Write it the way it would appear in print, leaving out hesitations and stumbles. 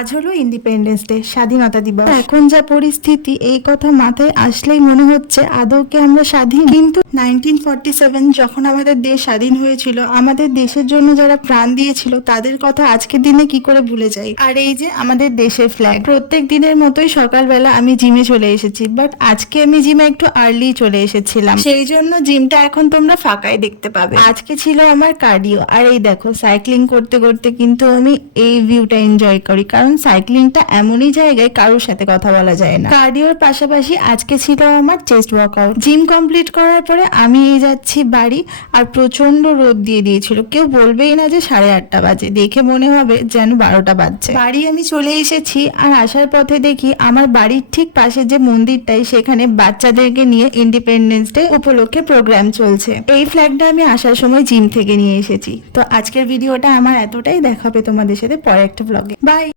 আজ হলো independence day, স্বাধীনতা দিবস। এখন যা পরিস্থিতি, এই কথা মাথায় আসলেই মনে হচ্ছে আদৌ কি আমরা স্বাধীন? কিন্তু 1947 যখন আমাদের দেশ স্বাধীন হয়েছিল, আমাদের দেশের জন্য যারা প্রাণ দিয়েছিল তাদের কথা আজকের দিনে কি করে ভুলে যাই। আর এই যে আমাদের দেশের ফ্ল্যাগ, প্রত্যেক দিনের মতোই সকালবেলা আমি জিমে চলে এসেছি, বাট আজকে আমি জিমে একটু আর্লি চলে এসেছিলাম, সেই জন্য জিমটা এখন তোমরা ফাঁকাই দেখতে পাবে। আজকে ছিল আমার কার্ডিও, আর এই দেখো সাইক্লিং করতে করতে কিন্তু আমি এই ভিউটা এনজয় করি, কারণ সাইক্লিংটা এমনই জায়গায় কারোর সাথে কথা বলা যায় না। কার্ডিওর পাশাপাশি আজকে ছিল আমার চেস্ট ওয়ার্কআউট। জিম কমপ্লিট করার পরে আমি এই যাচ্ছি বাড়ি, আর প্রচন্ড রোদ দিয়ে দিয়েছিল, কেউ বলবেই না যে 8:30 বাজে, দেখে মনে হবে যেন 12টা বাজছে। বাড়ি আমি চলে এসেছি, আর আসার পথে দেখি আমার বাড়ির ঠিক পাশে যে মন্দিরটাই, সেখানে বাচ্চাদেরকে নিয়ে ইন্ডিপেন্ডেন্স ডে উপলক্ষে প্রোগ্রাম চলছে। এই ফ্ল্যাগটা আমি আসার সময় জিম থেকে নিয়ে এসেছি। তো আজকের ভিডিওটা আমার এতটাই, দেখাবে তোমাদের সাথে পরে একটা ব্লগে। বাই।